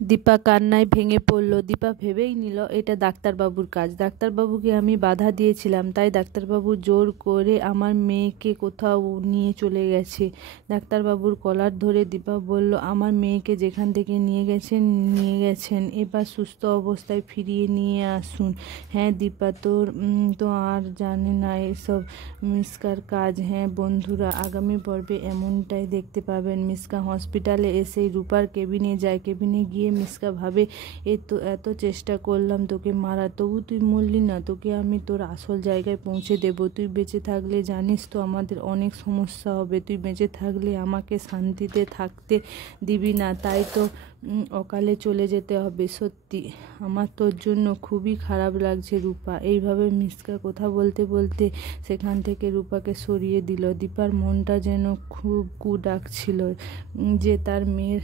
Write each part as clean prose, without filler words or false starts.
দীপা কান্নায় ভেঙে পড়ল। দীপা ভেবেই নিল এটা ডাক্তারবাবুর কাজ। ডাক্তারবাবুকে আমি বাধা দিয়েছিলাম, তাই ডাক্তারবাবু জোর করে আমার মেয়েকে কোথাও নিয়ে চলে গেছে। ডাক্তারবাবুর কলার ধরে দীপা বলল, আমার মেয়েকে যেখান থেকে নিয়ে গেছেন, এবার সুস্থ অবস্থায় ফিরিয়ে নিয়ে আসুন। হ্যাঁ দীপা, তো আর জানে না এসব মিশকার কাজ। হ্যাঁ বন্ধুরা, আগামী পর্বে এমনটাই দেখতে পাবেন। মিশকা হসপিটালে এসেই রূপার কেবিনে যায়। কেবিনে গিয়ে মিশকা ভাবে, এত চেষ্টা করলাম তোকে মারার, তবু তুই মরলি না। তোকে আমি তোর আসল জায়গায় পৌঁছে দেব। তুই বেঁচে থাকলে জানিস তো আমাদের অনেক সমস্যা হবে। তুই বেঁচে থাকলে আমাকে শান্তিতে থাকতে দিবি না, তাই তো অকালে চলে যেতে হবে। সত্যি আমার তোর জন্য খুবই খারাপ লাগছে রূপা। এইভাবে মিশকা কথা বলতে বলতে সেখান থেকে রূপাকে সরিয়ে দিল। দীপার মনটা যেন খুব ডাকছিল যে তার মেয়ের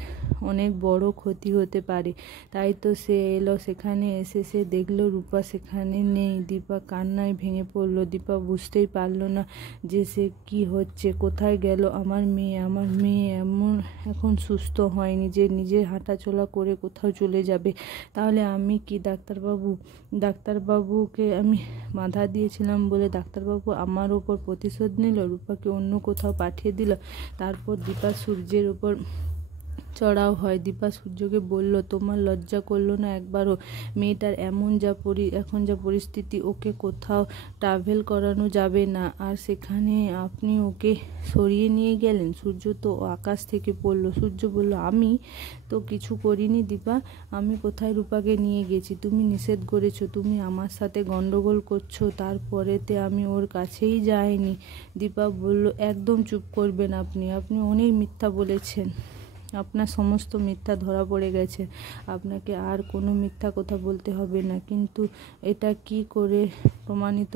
অনেক বড় ক্ষতি হতে পারে। তাই তো সে এলো। সেখানে এসে সে দেখল রূপা সেখানে নেই। দীপা কান্নায় ভেঙে পড়ল। দীপা বুঝতেই পারল না যে সে কি হচ্ছে। কোথায় গেল আমার মেয়ে? আমার মেয়ে এখন সুস্থ হয়নি যে নিজের হাঁটাচলা করে কোথাও চলে যাবে। তাহলে আমি কি? ডাক্তারবাবুকে আমি বাধা দিয়েছিলাম বলে ডাক্তারবাবু আমার ওপর প্রতিশোধ নিল, রূপাকে অন্য কোথাও পাঠিয়ে দিল। তারপর দীপা সূর্যের ওপর চড়াও হয়। দীপা সূর্যকে বলল, তোমার লজ্জা করলো না একবারও? মেয়েটার এখন যা পরিস্থিতি, ওকে কোথাও ট্রাভেল করানো যাবে না, আর সেখানে আপনি ওকে সরিয়ে নিয়ে গেলেন। সূর্য তো আকাশ থেকে পড়ল। সূর্য বলল, আমি তো কিছু করিনি দীপা। আমি কোথায় রূপাকে নিয়ে গেছি? তুমি নিষেধ করেছো, তুমি আমার সাথে গন্ডগোল করছো, তারপরেতে আমি ওর কাছেই যাইনি। দীপা বলল, একদম চুপ করবেন আপনি অনেক মিথ্যা বলেছেন। আপনার সমস্ত মিথ্যা ধরা পড়ে গেছে। আপনাকে আর কোনো মিথ্যা কথা বলতে হবে না। কিন্তু এটা কি করে প্রমাণিত